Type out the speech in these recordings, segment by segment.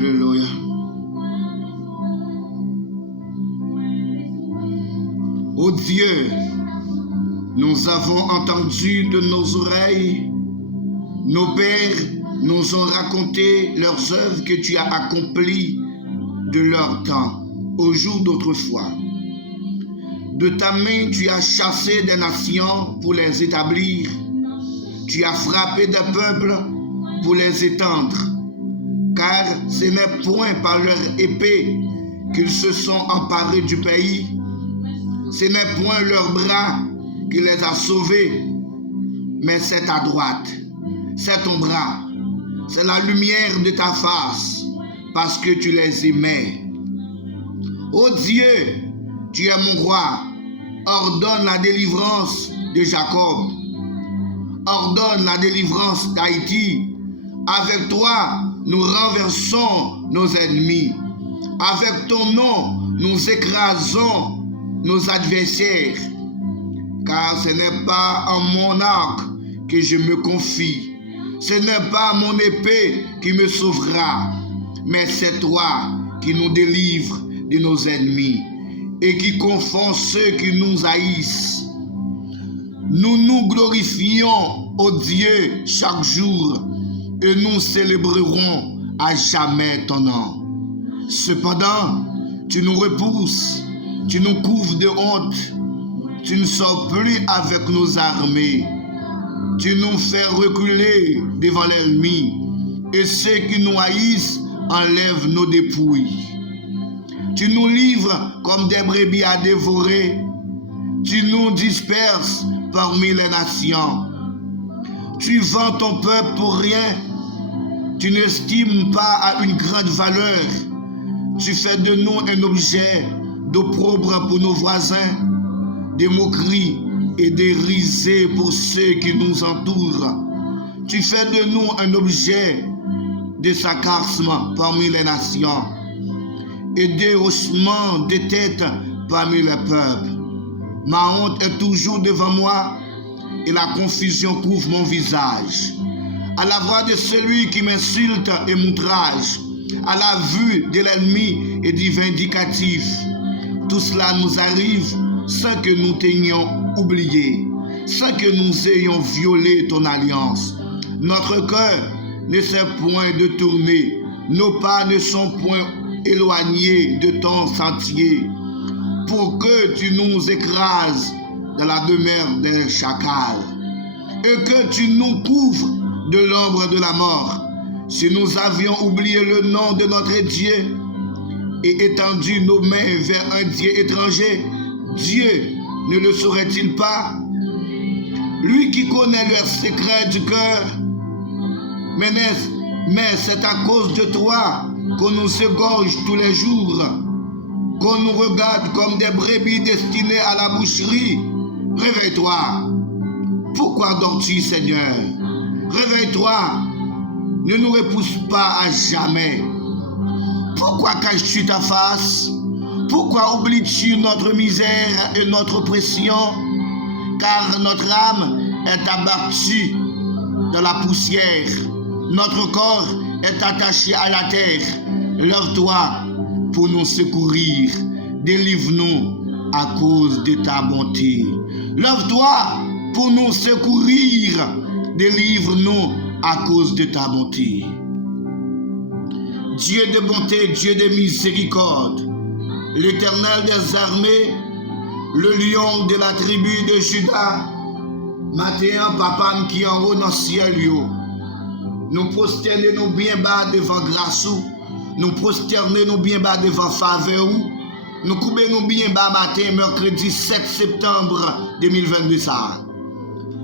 Alléluia. Ô Dieu, nous avons entendu de nos oreilles, nos pères nous ont raconté leurs œuvres que tu as accomplies de leur temps, au jour d'autrefois. De ta main, tu as chassé des nations pour les établir. Tu as frappé des peuples pour les étendre. Car ce n'est point par leur épée qu'ils se sont emparés du pays. Ce n'est point leur bras qui les a sauvés, mais c'est ta droite, c'est ton bras, c'est la lumière de ta face, parce que tu les aimais. Ô Dieu, tu es mon roi, ordonne la délivrance de Jacob, ordonne la délivrance d'Haïti. Avec toi, nous renversons nos ennemis. Avec ton nom, nous écrasons nos adversaires. Car ce n'est pas en mon arc que je me confie. Ce n'est pas mon épée qui me sauvera, mais c'est toi qui nous délivres de nos ennemis et qui confond ceux qui nous haïssent. Nous nous glorifions, ô Dieu, chaque jour, et nous célébrerons à jamais ton nom. Cependant, tu nous repousses, tu nous couvres de honte, tu ne sors plus avec nos armées, tu nous fais reculer devant l'ennemi, et ceux qui nous haïssent enlèvent nos dépouilles. Tu nous livres comme des brebis à dévorer, tu nous disperses parmi les nations. Tu vends ton peuple pour rien, tu n'estimes pas à une grande valeur. Tu fais de nous un objet d'opprobre pour nos voisins, des moqueries et des risées pour ceux qui nous entourent. Tu fais de nous un objet de sarcasme parmi les nations et des haussements de tête parmi les peuples. Ma honte est toujours devant moi et la confusion couvre mon visage. À la voix de celui qui m'insulte et m'outrage, à la vue de l'ennemi et du vindicatif, tout cela nous arrive sans que nous t'ayons oublié, sans que nous ayons violé ton alliance. Notre cœur ne s'est point détourné, nos pas ne sont point éloignés de ton sentier, pour que tu nous écrases dans la demeure des chacals, et que tu nous couvres de l'ombre de la mort. Si nous avions oublié le nom de notre Dieu et étendu nos mains vers un Dieu étranger, Dieu ne le saurait-il pas? Lui qui connaît leurs secrets du cœur. Mais c'est à cause de toi qu'on nous égorge tous les jours, qu'on nous regarde comme des brebis destinées à la boucherie. Réveille-toi. Pourquoi dors-tu, Seigneur? Réveille-toi. Ne nous repousse pas à jamais. Pourquoi caches-tu ta face? Pourquoi oublies-tu notre misère et notre oppression? Car notre âme est abattue dans la poussière. Notre corps est attaché à la terre. Lève-toi pour nous secourir. Délivre-nous à cause de ta bonté. Lève-toi pour nous secourir. Délivre-nous à cause de ta bonté. Dieu de bonté, Dieu de miséricorde, l'Éternel des armées, le lion de la tribu de Juda, matin, papa qui en haut dans le ciel, nous prosternons bien bas devant grâce, nous prosternons bien bas devant faveur, nous coupons bien bas matin, mercredi 7 septembre 2022.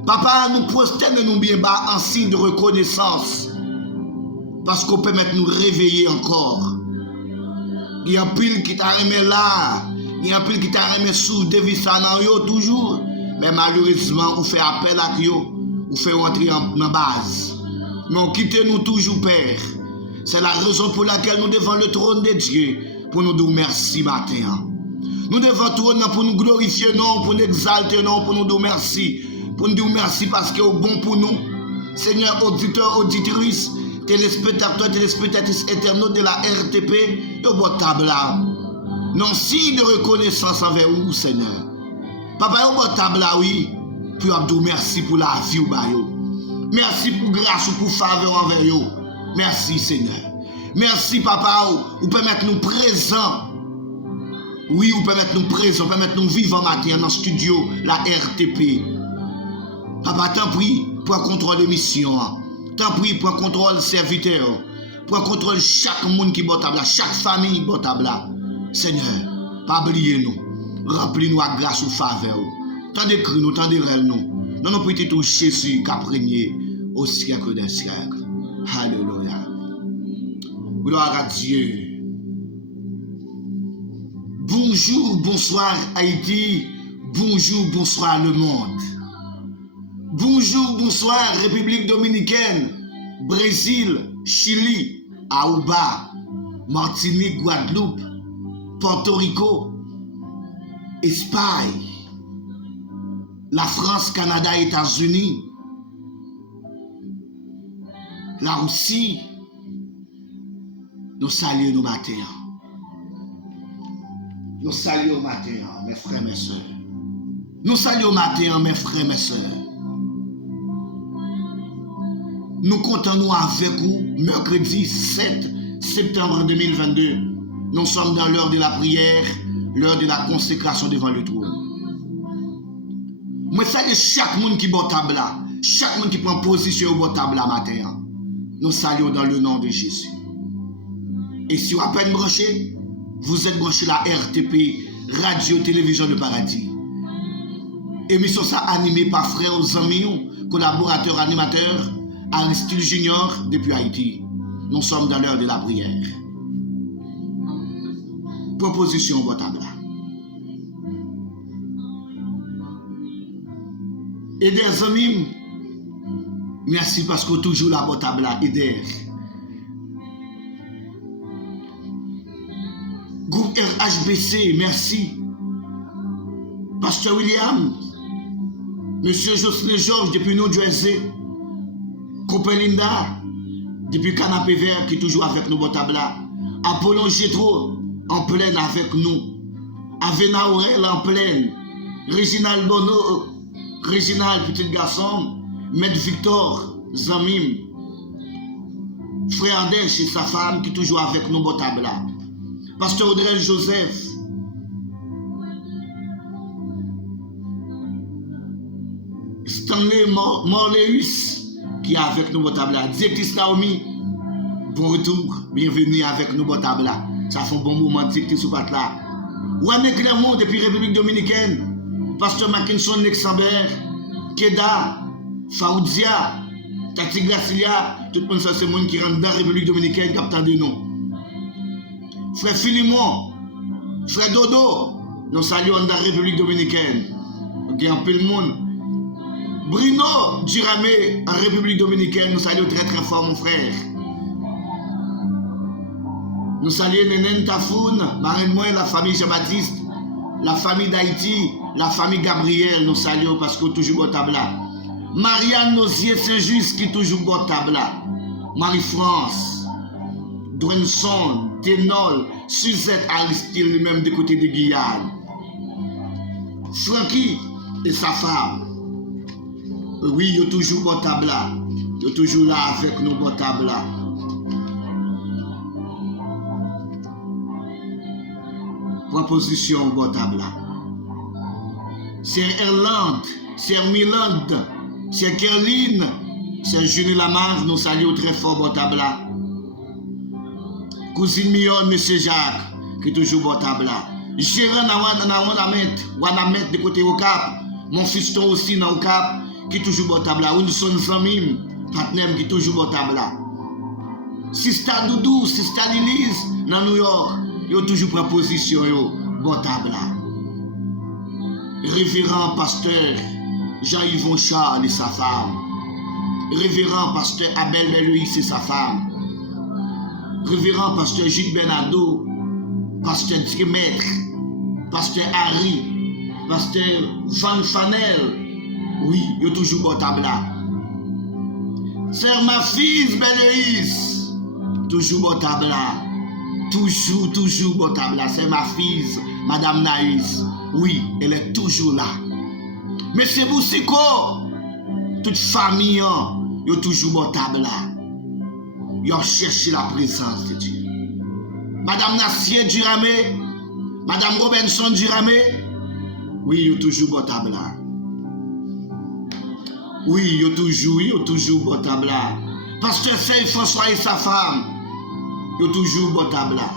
Papa, nous prosternons bien bas en signe de reconnaissance, parce qu'on peut mettre nous réveiller encore. Il y a un pile qui t'a aimé là, il y a un pile qui t'a aimé sous David Sanayo toujours, mais malheureusement, on fait appel à Dieu, on fait rentrer en base. Mais on quitte nous toujours, Père. C'est la raison pour laquelle nous devons le trône de Dieu, pour nous dire merci matin. Nous devons le trône pour nous glorifier, non, pour nous exalter, non, pour nous dire merci. Pour nous dire merci parce que c'est bon pour nous. Seigneur, auditeur, auditrice, téléspectateurs, téléspectatrices internautes de la RTP, yo bon tabla. Non signe de reconnaissance envers vous, Seigneur. Papa, yo bon tabla, oui. Puis Abdou, merci pour la vie ou bayo. Merci pour grâce ou pour faveur envers yo. Merci, Seigneur. Merci, Papa, ou permettre nous présents. Oui, ou permettre nous présents, permettre nous vivre matin dans le studio, la RTP. Papa, t'en prie pour un contrôle d'émission. T'en prie pour un contrôle serviteur. Pour un contrôle chaque monde qui boit table, chaque famille qui boit table. Seigneur, pas oublier nous. Remplis-nous à grâce ou faveur. Tant de cris nous, tant de rêves nous. Dans nos petits tout Jésus qui a régné au siècle des siècles. Alléluia. Gloire à Dieu. Bonjour, bonsoir Haïti. Bonjour, bonsoir le monde. Bonjour, bonsoir République Dominicaine, Brésil, Chili, Aruba, Martinique, Guadeloupe, Porto Rico, Espagne, la France, Canada, États-Unis, la Russie. Nous saluons nos matins. Nous saluons matin, mes frères, mes sœurs. Nous saluons matin, mes frères, mes sœurs. Nous comptons nous avec vous, mercredi 7 septembre 2022. Nous sommes dans l'heure de la prière, l'heure de la consécration devant le trône. Moi, salue chaque monde qui boit table là, chaque monde qui prend position au bout table là matin. Nous saluons dans le nom de Jésus. Et si vous êtes à peine branché, vous êtes branché la RTP, Radio Télévision de Paradis. Émission ça animée par frères amis, collaborateurs, animateurs, Aristide Junior depuis Haïti. Nous sommes dans l'heure de la prière. Proposition au table. Et des amis, merci parce que toujours la bonne table là, aider. Groupe RHBC, merci. Pasteur William, Monsieur Jocelyn Georges depuis New Jersey, Copelinda, depuis Canapé Vert qui est toujours avec nous, Botabla. Apollon Gétro, en pleine avec nous. Avena Aurel, en pleine. Réginald Bono, Réginald, petit garçon. Maître Victor, Zamim. Frère Ardèche et sa femme qui est toujours avec nous, Botabla. Pasteur Audrey Joseph. Stanley Morleus qui est avec nous, Botabla. Directrice Naomi, bon retour, bienvenue avec nous, Botabla. Ça fait un bon moment, directrice ou pas là. Ouane Clermont depuis République Dominicaine. Pasteur Mackinson Nexambert, Keda, Faoudia, Tati Gracilia, tout le monde, ça c'est le monde qui rentre dans la République Dominicaine, captant de nous. Frère Philimon, Frère Dodo, nous saluons dans la République Dominicaine. Il y a un peu de monde. Bruno Duramé, en République Dominicaine, nous saluons très très fort, mon frère. Nous saluons Nénen Tafoun, Marine Moïse, la famille Jean-Baptiste, la famille d'Haïti, la famille Gabriel, nous saluons parce que toujours au tabla. Marianne Nozier Saint-Just qui est toujours au tabla. Marie-France. Drenson, Ténol, Suzette Aristide, lui-même du côté de Guyane. Francky et sa femme. Oui, il est toujours au tabla. Il est toujours là avec nous au tabla. Proposition au tabla. C'est Irlande, c'est Milan, c'est Kerline, c'est Julie Lamar, nous saluons très fort au tabla. Cousine Mion, Monsieur Jacques, qui est toujours au tabla. Gérant Wanamet de côté au Cap. Mon fiston aussi dans le Cap, qui est toujours au tabla. Wilson Zamim, partenaire qui est toujours au tabla. Sista Doudou, Sista Lilise, dans New York, ils ont toujours pris position au tabla. Révérend pasteur Jean-Yvon Charles et sa femme. Révérend pasteur Abel Belouis et sa femme. Révérend pasteur Gilles Bernardo, pasteur Dimétre, pasteur Harry, pasteur Van Fanel, oui, il y a toujours au tabla. C'est ma fille Bénéis. Toujours bon tabla. Toujours bon tabla. C'est ma fille, Madame Naïs. Oui, elle est toujours là. Monsieur Boussiko, toute famille, il est toujours bon tabla. Il a cherché la présence de Dieu. Madame Nassier Duramé, Madame Robinson Duramé, oui, il est toujours bon tabla. Oui, il est toujours bon tabla. Pasteur Sey François et sa femme, il est toujours bon tabla.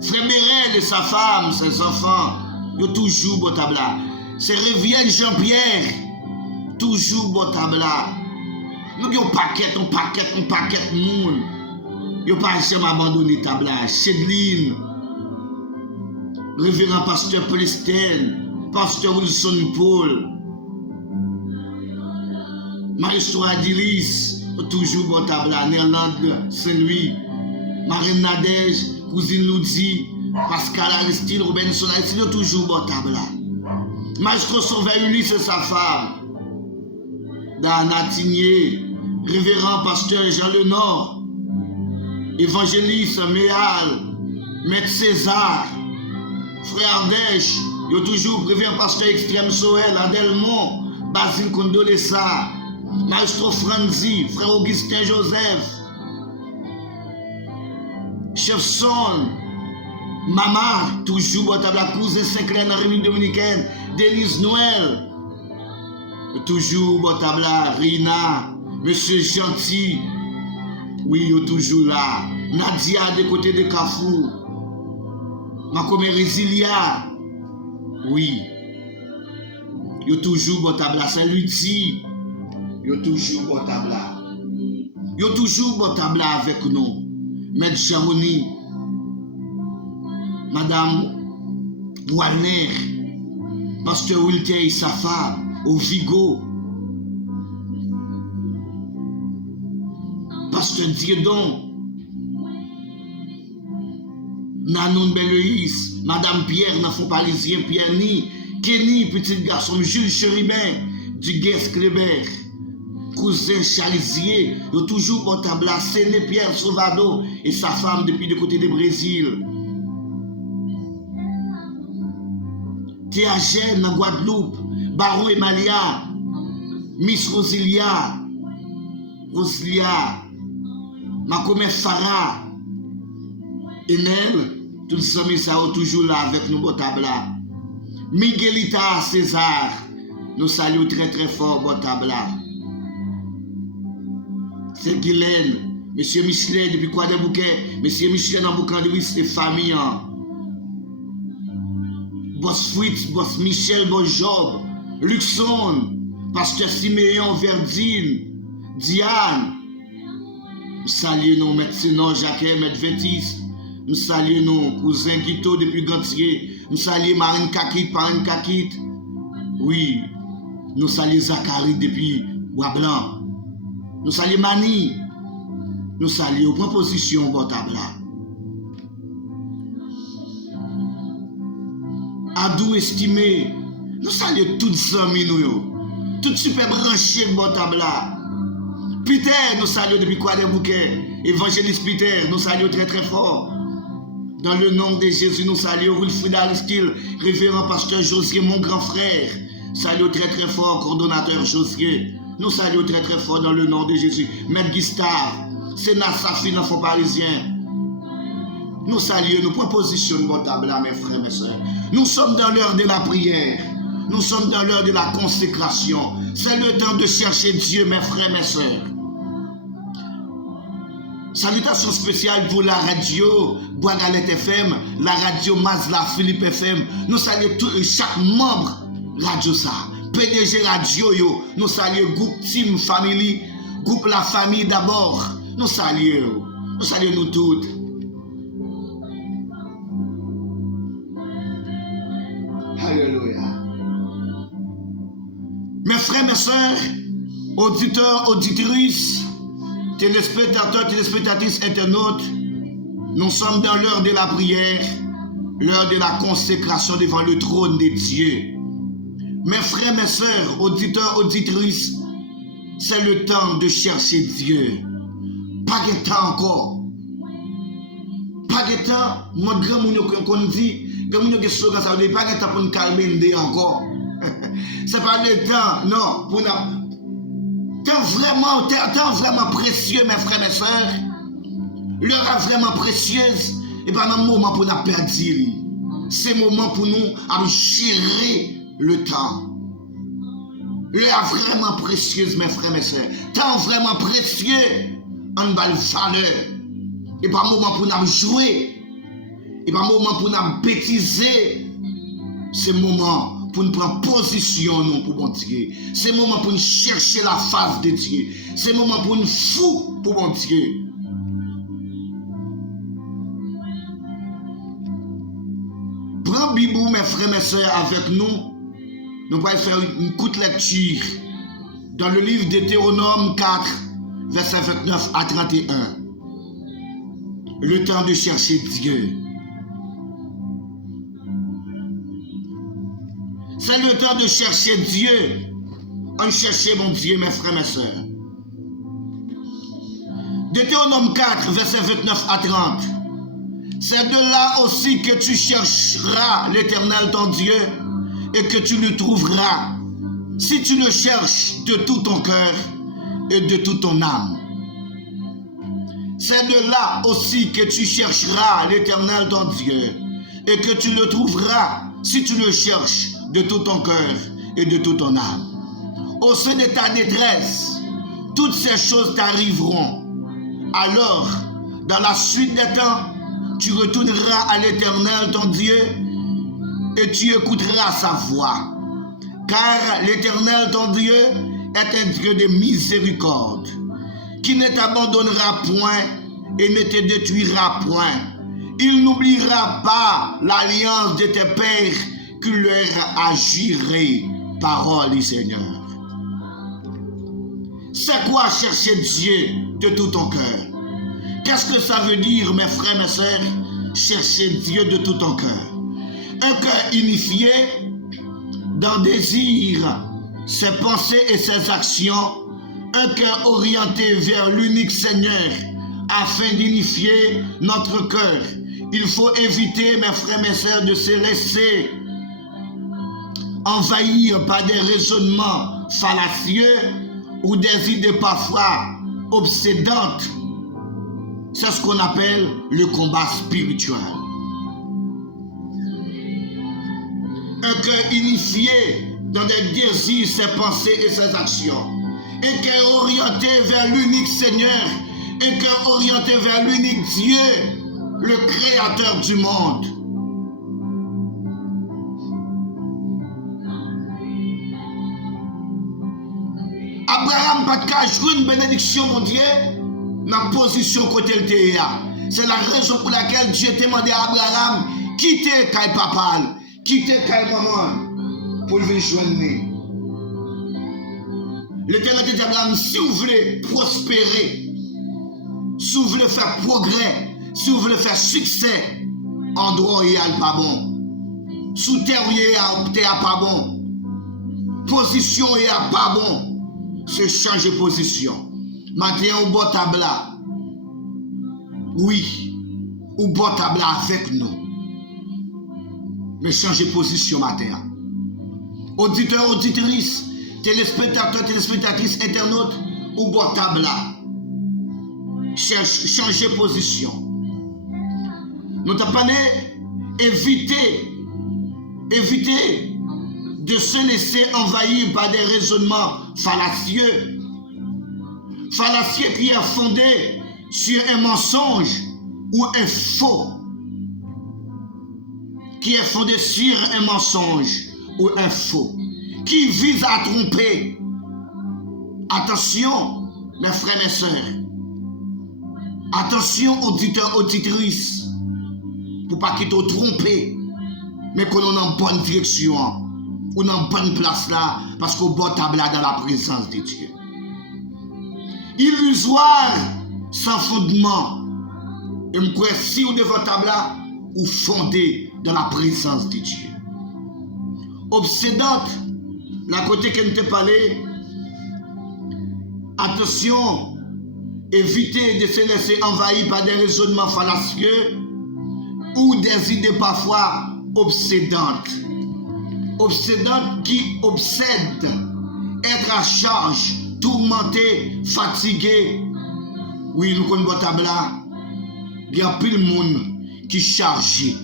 Frère Mérel et sa femme, ses enfants, il est toujours bon tabla. C'est Révienne Jean-Pierre, toujours bon tabla. Nous avons un paquet de monde. Nous n'avons pas jamais abandonné tabla. Chedline, Révérend Pasteur Palestine, Pasteur Wilson Paul, Maestro Adilis, toujours bon tabla. Néerlande Saint-Louis, Marine Nadège, Cousine Loudi, Pascal Aristide, Robinson Aristide, toujours bon tabla. Maestro Sauveur Ulysse et sa femme, Dana Tigné, Révérend Pasteur Jean Lenore, Évangéliste Méal, Maître César, Frère Ardèche, il y a toujours Révérend Pasteur Extrême Soel, Adelmont, Basile Condolessa, Maestro Franzi, Frère Augustin Joseph, Chef Son, Mama, toujours bon tabla, Cousin Saint-Clair dans la République Dominicaine, Denise Noël, toujours bon tabla, Rina, Monsieur Gentil, oui, il est toujours là. Nadia, de côté de Carrefour, Macomé Résilia, oui, il est toujours bon tabla, Saint-Lucie, il est toujours bon tabla. Il est toujours bon tabla avec nous. Maître Charoni, Madame Walner, Pasteur Wilter et sa femme, au Vigo, Pasteur Diedon, Nanon Belleïs, Madame Pierre, Nafon Parisien, Pierre Ni, Kenny, petit garçon, Jules Chéribin, du Guest Kleber, Cousin Chalizier, il est toujours bon tabla, Séné Pierre Sauvado et sa femme depuis le côté du Brésil. Théagène en Guadeloupe, Baron Emalia, Miss Rosilia, Macomé Farah, Enel, tous les amis sont toujours là avec nous, bon tabla. Miguelita César, nous saluons très très fort, bon tabla. C'est Guylaine, Monsieur Michelet depuis quoi des bouquets, Monsieur Michelet dans boucan de risque de famille. Boss Fritz, Boss Michel, Boss Job, Luxon, Pasteur Siméon, Verdine, Diane. Nous saluons nos médecins, Jacques, Maître Vétis. Nous saluons nos cousins Guito depuis Gantier. Nous saluons Marine Kakit. Oui, nous saluons Zachary depuis Bois-Blanc. Nous saluons Mani. Nous saluons Proposition Botabla. Adou estimé. Nous saluons toutes les amis, toutes super branchées de Botabla. Peter, nous saluons depuis quoi des bouquets. Évangéliste Peter, nous saluons très très fort. Dans le nom de Jésus, nous saluons Wilfried Aristide, Révérend Pasteur Josier, mon grand frère. Saluons très très fort, coordonnateur Josier. Nous saluons très très fort dans le nom de Jésus. Maître Gustave, Sénat Safi, enfant parisien. Nous saluons, nous propositionnons votre table là, mes frères, mes soeurs. Nous sommes dans l'heure de la prière. Nous sommes dans l'heure de la consécration. C'est le temps de chercher Dieu, mes frères, mes soeurs. Salutations spéciales pour la radio Bois-Galette FM, la radio Mazla Philippe FM. Nous saluons chaque membre radio ça. PDG Radio yo. Nous saluons groupe Team Family, groupe La Famille d'abord. Nous saluons nous toutes. Alléluia. Mes frères, mes soeurs, auditeurs, auditrices, téléspectateurs, téléspectatrices, internautes, nous sommes dans l'heure de la prière, l'heure de la consécration devant le trône de Dieu. Mes frères, mes soeurs, auditeurs, auditrices, c'est le temps de chercher Dieu. Pas de temps encore. Pas de temps, mon grand moun qu'on dit, grand moun qui slogan ça veut dire pas de temps pour nous calmer encore. C'est pas le temps, non, pour nous. Temps vraiment précieux, mes frères et mes sœurs. L'heure est vraiment précieuse et pas un moment pour nous perdre. C'est le moment pour nous à gérer le temps. L'heure est vraiment précieuse, mes frères et mes sœurs. Temps vraiment précieux, en bas de valeur. Et pas un moment pour nous jouer. Et pas un moment pour nous bêtiser. C'est le moment pour nous prendre position non, pour bon Dieu. C'est le moment pour nous chercher la face de Dieu. C'est le moment pour nous fou pour bon Dieu. Prends Bibou, mes frères et mes sœurs, avec nous. Nous allons faire une courte lecture dans le livre de Deutéronome 4, versets 29 à 31. Le temps de chercher Dieu. C'est le temps de chercher Dieu. On cherche mon Dieu, mes frères et mes sœurs. Deutéronome 4, versets 29 à 30. C'est de là aussi que tu chercheras l'Éternel ton Dieu et que tu le trouveras si tu le cherches de tout ton cœur et de toute ton âme. C'est de là aussi que tu chercheras l'Éternel ton Dieu et que tu le trouveras si tu le cherches de tout ton cœur et de toute ton âme. Au sein de ta détresse, toutes ces choses t'arriveront. Alors, dans la suite des temps, tu retourneras à l'Éternel ton Dieu et tu écouteras sa voix. Car l'Éternel ton Dieu est un Dieu de miséricorde, qui ne t'abandonnera point et ne te détruira point. Il n'oubliera pas l'alliance de tes pères qu'il leur a juré. Parole du Seigneur. C'est quoi chercher Dieu de tout ton cœur? Qu'est-ce que ça veut dire, mes frères, mes sœurs, chercher Dieu de tout ton cœur? Un cœur unifié dans désir, ses pensées et ses actions, un cœur orienté vers l'unique Seigneur, afin d'unifier notre cœur. Il faut éviter, mes frères, mes sœurs, de se laisser envahir par des raisonnements fallacieux ou des idées parfois obsédantes. C'est ce qu'on appelle le combat spirituel. Un cœur unifié dans des désirs, ses pensées et ses actions. Un cœur orienté vers l'unique Seigneur. Un cœur orienté vers l'unique Dieu, le Créateur du monde. Abraham n'a pas joué une bénédiction, mon Dieu, dans la position côté le théâtre. C'est la raison pour laquelle Dieu demandé à Abraham quitter Kay Papal, quitter Kay Maman, pour venir joindre. L'Éternel dit à Abraham, si vous voulez prospérer, si vous voulez faire progrès, si vous voulez faire succès, endroit il n'est pas bon. Sous terre il n'est pas bon. Position il n'est pas bon. Se changer position. Maintenant, au bon tabla. Oui, au bon tabla avec nous. Mais changer position matin. Auditeurs, auditrices, téléspectateurs, téléspectatrices, internautes, au bon tabla. Changer position. Nous t'avons parlé, éviter de se laisser envahir par des raisonnements fallacieux. Fallacieux qui est fondé sur un mensonge ou un faux. Qui est fondé sur un mensonge ou un faux. Qui vise à tromper. Attention, mes frères et mes sœurs. Attention, auditeurs, auditrices. Pour pas qu'ils te trompent. Mais qu'on est en bonne direction. Ou dans bonne place là, parce qu'au bon table là dans la présence de Dieu. Illusoire, sans fondement. Et me crois si ou devant table là, ou fondé dans la présence de Dieu. Obsédante, la côté que nous te parlé, Attention, évitez de se laisser envahir par des raisonnements fallacieux ou des idées parfois obsédantes. Obsédantes qui obsèdent, être à charge, tourmenté, fatigué. Oui, nous connaissons votre là. Il y a plus de monde qui chargé.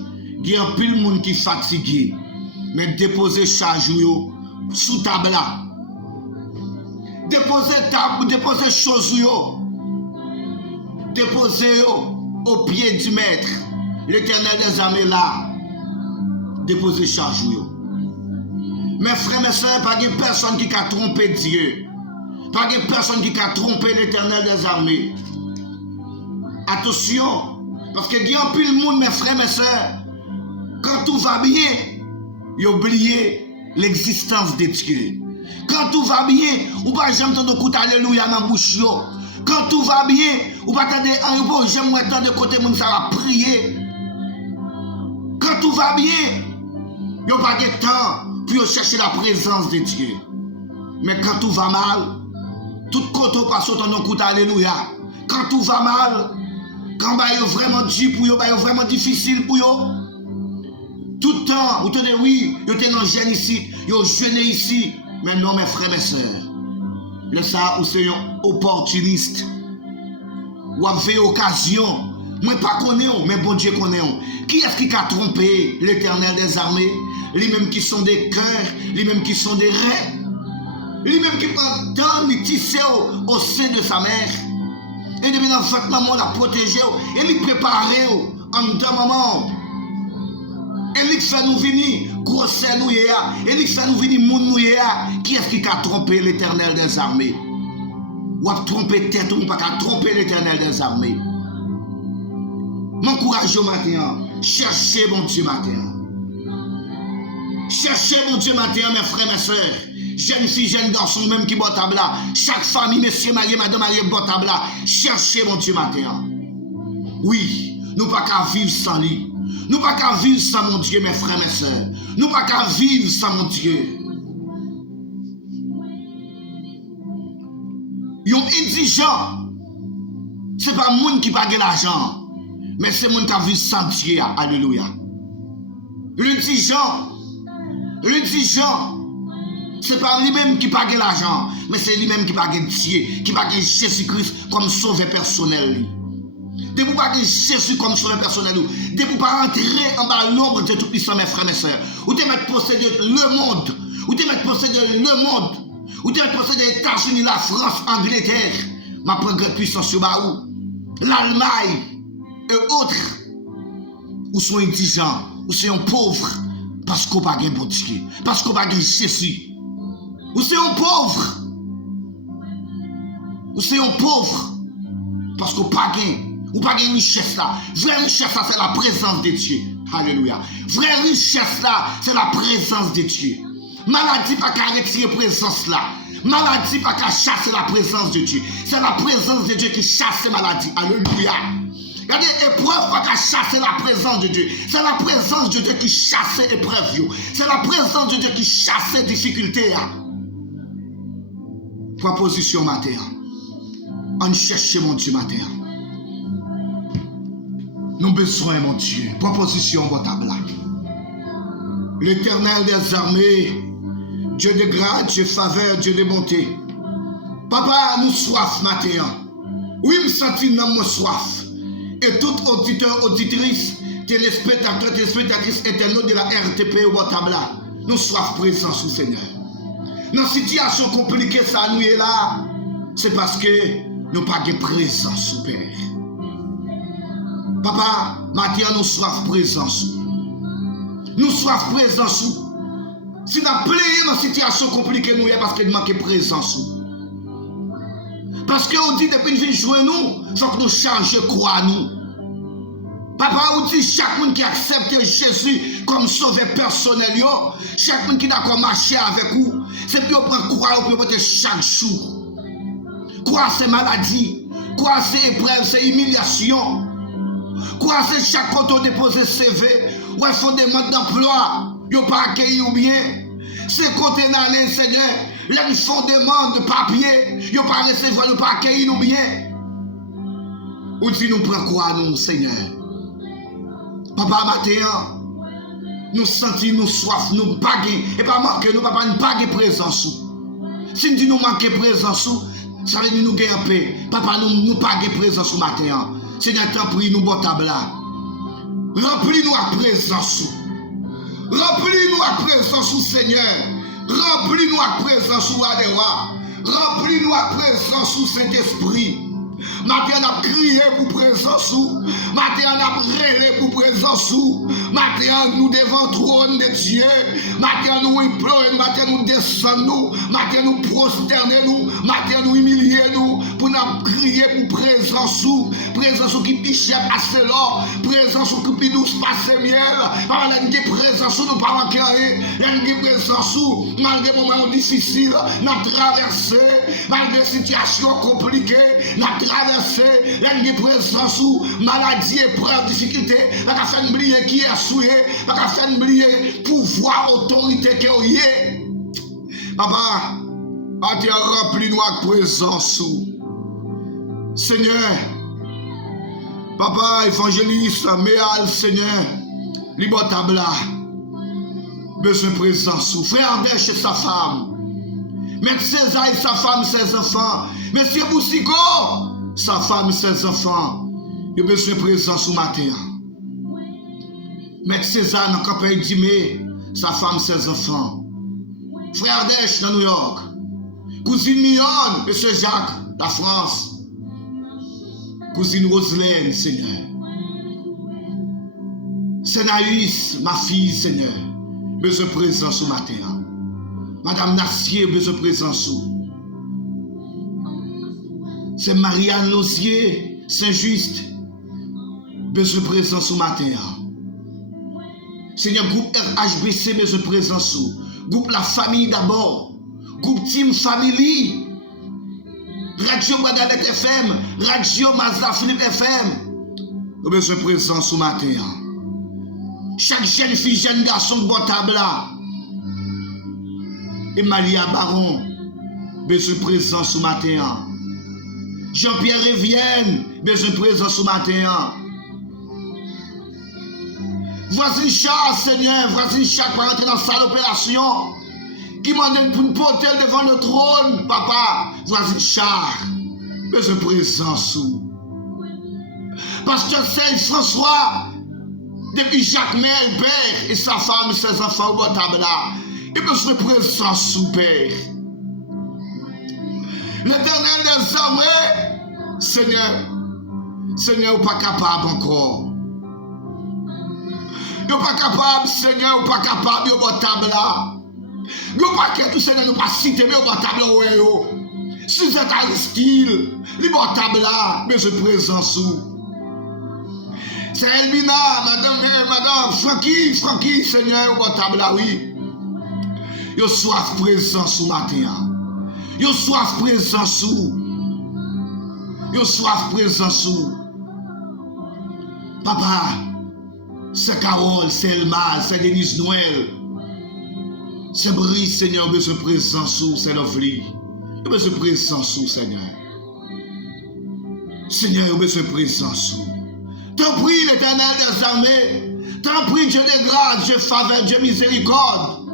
Il y a plus de monde qui fatigué. Mais déposez charge sous table là. Déposez choses déposez au pied du maître. L'Éternel des armées là. Déposez charge Mes frères, mes soeurs, pas de personne qui a trompé Dieu. Pas de personne qui a trompé l'Éternel des armées. Attention, parce que il y a plus de monde, mes frères, mes soeurs, quand tout va bien, ils oublient l'existence de Dieu. Quand tout va bien, ou pas jamais entendre coup alléluia dans la bouche. Quand tout va bien, ou pas entendre j'aime entendre de côté monde ça va prier. Quand tout va bien, il n'y a pas de temps pour chercher la présence de Dieu. Mais quand tout va mal, tout côté passe entendre coup alléluia. Quand tout va mal, quand c'est vraiment dur pour eux, c'est vraiment difficile pour eux. Tout le temps, vous tenez oui, vous êtes dans jeune ici, vous jeûnez ici. Mais non, mes frères, mes soeurs, le ça, vous êtes un opportuniste. Vous avez occasion. Moi, pas connais, mais bon Dieu connaît. Qui est-ce qui a trompé l'Éternel des armées? Les-mêmes qui sont des cœurs, les-mêmes qui sont des reins, les-mêmes qui prennent tant de tisser au sein de sa mère. Et depuis dans votre maman la protéger, et lui préparer en deux moments. Et lui fait nous venir, grosse nous et lui fait nous venir moun nous Qui est-ce qui a trompé l'Éternel des armées? Ou a trompé tête ou pas qu'à tromper l'Éternel des armées? M'encourage au matin, cherchez mon Dieu matin. Cherchez mon Dieu matin, mes frères, mes soeurs. Jeunes filles, jeunes garçons, même qui boit là. Chaque famille, monsieur, marié, madame, marié, boit là. Cherchez mon Dieu matin. Oui, nous pas qu'à vivre sans lui. Nous pas qu'à vivre sans mon Dieu, mes frères, mes soeurs. Nous pas qu'à vivre sans mon Dieu. Yon indigent, c'est pas monde qui pague l'argent, mais c'est monde qui a vu sans Dieu. Alléluia. L'indigent, c'est pas lui-même qui pague l'argent, mais c'est lui-même qui pague Dieu, qui pague Jésus-Christ comme sauveur personnel. De vous pas Jésus comme sauveur personnel, de vous pas entrer en bas l'ombre de tout puissant, mes frères, mes soeurs. Ou de mettre posséder le monde, ou de mettre posséder le monde, ou de mettre posséder les États-Unis, la France, l'Angleterre, ma grande puissance sur Baou, l'Allemagne et autres, ou sont indigents, ou sont pauvres, parce qu'on n'a pas de bon Dieu, parce qu'on n'a pas de Jésus. Ou sont pauvres, ou sont pauvres, parce qu'on n'a pas de richesse là. Vraie richesse là, c'est la présence de Dieu. Alléluia. Vraie richesse là, c'est la présence de Dieu. Maladie pas qu'à retirer la présence là. Maladie pas qu'à chasser la présence de Dieu. C'est la présence de Dieu qui chasse la maladie. Alléluia. Regardez, épreuve pas qu'à chasser la présence de Dieu. C'est la présence de Dieu qui chasse l'épreuve. C'est la présence de Dieu qui chasse les difficultés. Proposition matin. On cherche mon Dieu matin. Nous besoin mon Dieu. Proposition votre table. L'Éternel des armées, Dieu de grâce, Dieu de faveur, Dieu de bonté. Papa, nous soif matin. Oui, nous sentons nous soif. Et tout auditeur, auditrice, téléspectateur, téléspectatrice, internaute de la RTP ou votre nous soif présent sous Seigneur. Dans la situation compliquée, ça nous est là. C'est parce que nous n'avons pas de présence sous Père. Papa, maintenant nous soif présence. Nous soif présence. Si nous avons dans une situation compliquée, nous est parce que nous manquons de présence. Parce qu'on dit depuis que nous jouer nous, il faut que nous changions croix nous. Papa, on dit chaque monde qui accepte Jésus comme sauveur personnel, chaque monde qui est d'accord marcher avec vous, c'est pour prendre croix pour voter chaque jour. Croix c'est maladie, croix c'est épreuve, c'est humiliation. Croix c'est chaque côté déposer CV, ou un font demande d'emploi, ils pas accueilli ou bien. C'est côté d'aller, Seigneur. Là, nous font demande de papier. Ils n'ont pas recevoir, ils n'ont pas accueilli nous bien. Ou dit nous prend quoi, nous, Seigneur? Papa, matin, nous sentons, nous soif, nous baguer. Et pas manquer, nous papa, nous baguer présence. Si nous disons nous manquer présence, ça veut dire nous gagner paix. Papa, nous baguer présence matin. Seigneur, t'en prie, nous bon table. Remplis-nous à présence. Remplis-nous à présence, Seigneur. Remplis-nous à présence, Adewa. Remplis-nous à présence, Saint-Esprit. Matin, on a crié pour présence. Matin, on a rêvé pour présence. Matin, nous devant trône de Dieu. Matin, nous implorons. Matin, nous descendons. Matin, nous prosternons. Matin, nous humilions. Pour nous crier pour présence. Présence qui piche assez l'or. Présence qui nous passe miel. Malgré des présences, nous pas manquer. Malgré des présences, malgré des moments difficiles, nous traversons. Malgré des situations compliquées, nous traversé, la présence ou maladie, épreuve, difficulté, la fait oublier qui est souillé, la fait oublier pouvoir, autorité qui est. Papa, a été rempli nous avec présence. Seigneur, papa, évangéliste, méal, Seigneur, libotable, besoin de présence. Frère André chez sa femme, Maître César et sa femme, ses enfants, Monsieur Boussico, sa femme, ses enfants, il a besoin de présence au matin. Maître César, dans le campagne d'Imé, sa femme, ses enfants. Frère Dèche, dans New York. Cousine Mion, Monsieur Jacques, la France. Cousine Roselaine, Seigneur. Sénaïs, ma fille, Seigneur. Besoin de présence au matin. Madame Nassier, besoin de présence. C'est Marianne Lozier, Saint-Just, besoin de présence au matin. Seigneur, groupe RHBC, besoin de présence. Groupe La Famille d'abord. Groupe Team Family. Radio Bagadet FM. Radio Mazda Philippe FM. Besoin de présence au matin. Chaque jeune fille, jeune garçon de bon table. Emalia Baron, besoin de présence au matin. Jean-Pierre Rivienne, besoin de présence au matin. Voici Charles, Seigneur, voici Charles pour entrer dans la salle d'opération. Qui m'emmène pour nous porter devant le trône, papa. Voici Charles, besoin de présence. Pasteur Saint François, depuis Jacques Mel, père, et sa femme, ses enfants au bon table là. Il besoin de présence sous Père. L'Éternel des armées, Seigneur, Seigneur, pas capable encore. Vous pas capable, Seigneur, vous pas capable, vous pas table là. Vous pas que tout Seigneur nous pas citer, mais vous pas table là. Si vous êtes à l'estile, vous pas table là, mais je présence sous. C'est Elmina, madame, Francky, Seigneur, vous pas table là, oui. Yo soif présence au matin. Yo soif présence ou. Yo soif présence ou. Papa, c'est Carole, c'est Elma, c'est Denise Noël. C'est Brice, Seigneur, besoin de présence ou, c'est Lovely. Yo besoin de présence ou, Seigneur. Seigneur, yo besoin de présence ou. T'en prie, l'Éternel des armées. T'en prie, Dieu de grâce, Dieu faveur, Dieu miséricorde.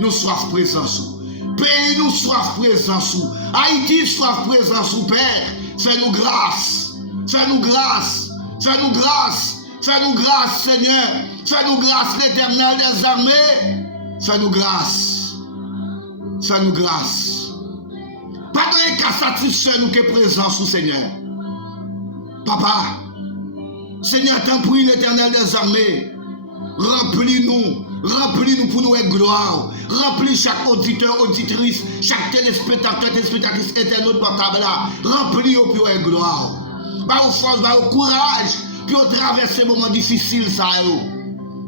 Nous soif présence. Pays nous soif présence. Haïti soif présence, Père. Fais-nous grâce. Fais-nous grâce. Fais-nous grâce. Fais-nous grâce, Seigneur. Fais-nous grâce, l'Éternel des armées. Fais-nous grâce. Fais-nous grâce. Pas de cas satisfait nous que présence, Seigneur. Papa, Seigneur, t'en prie, l'Éternel des armées. Remplis-nous. Remplis-nous pour nous être gloire. Remplis chaque auditeur, auditrice, chaque téléspectateur, téléspectatrice, internaute portable là. Remplis-nous pour être gloire. Bah au force, bah au courage, pour traverser ces moments difficiles, ça.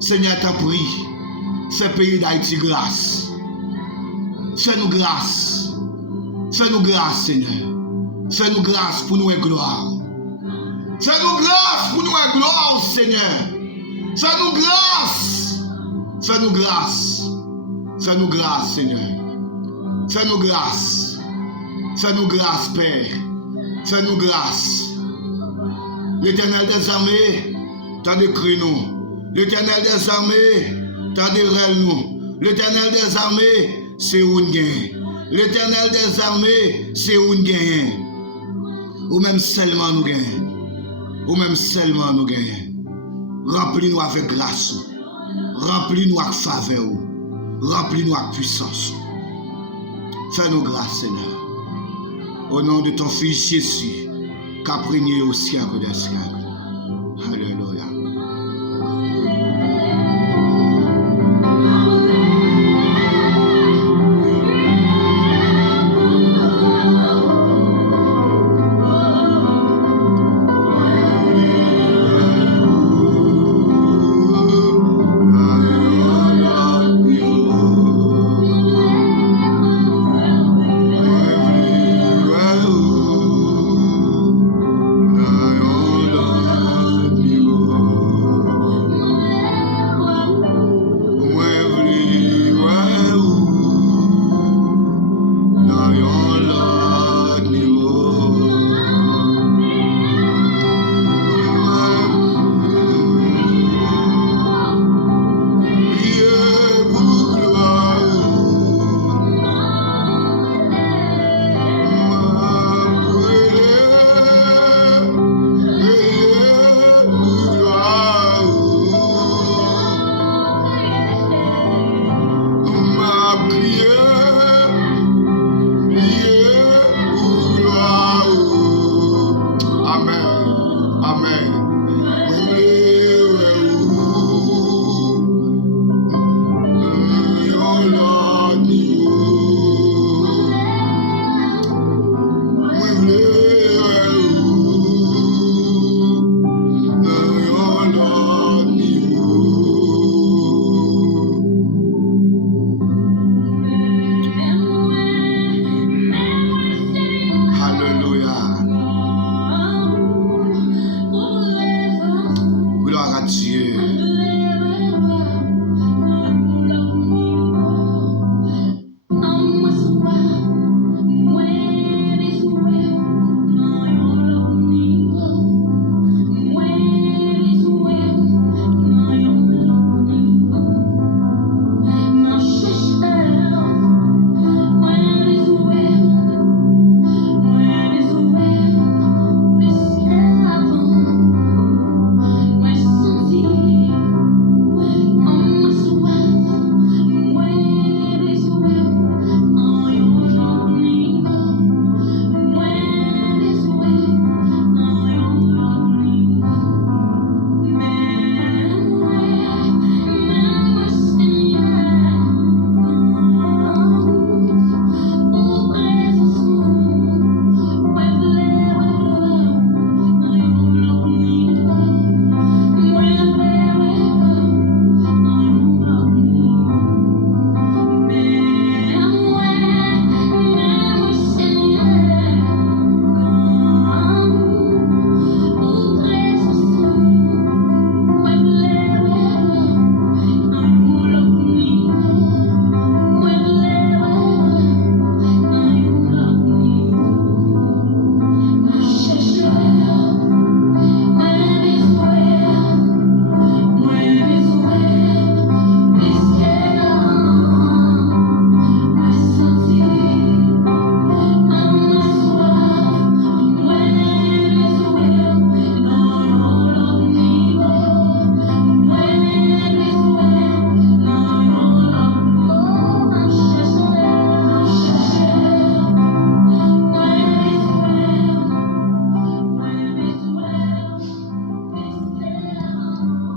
Seigneur, t'en prie. Fais pays d'Haïti grâce. Fais-nous grâce. Fais-nous grâce, Seigneur. Fais-nous grâce pour nous être gloire. Fais-nous grâce pour nous être gloire, Seigneur. Fais-nous grâce. Fais-nous grâce. Fais-nous grâce, Seigneur. Fais-nous grâce. Fais-nous grâce, Père. Fais-nous grâce. L'Éternel des armées, t'as décrit nous. L'Éternel des armées, t'as décrit nous. L'Éternel des armées, c'est où nous gagnons. L'Éternel des armées, c'est où nous gagnons. Ou même seulement nous gagnons. Ou même seulement nous gagnons. Remplis-nous avec grâce. Remplis-nous avec faveur. Remplis-nous avec puissance. Fais-nous grâce, Seigneur. Au nom de ton Fils Jésus, qu'a prégné au siècle des siècles. Alléluia.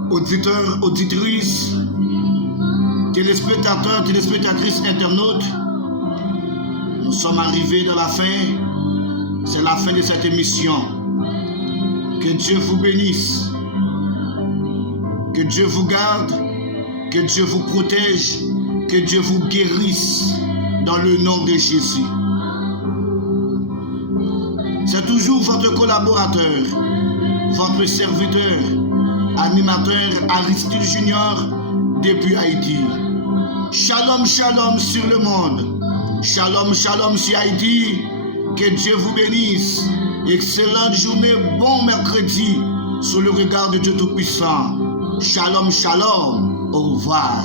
Auditeurs, auditrices, téléspectateurs, téléspectatrices, internautes, nous sommes arrivés dans la fin. C'est la fin de cette émission. Que Dieu vous bénisse. Que Dieu vous garde. Que Dieu vous protège. Que Dieu vous guérisse dans le nom de Jésus. C'est toujours votre collaborateur, votre serviteur, animateur Aristide Junior depuis Haïti. Shalom, shalom sur le monde. Shalom, shalom sur Haïti. Que Dieu vous bénisse. Excellente journée, bon mercredi, sous le regard de Dieu Tout-Puissant. Shalom, shalom. Au revoir.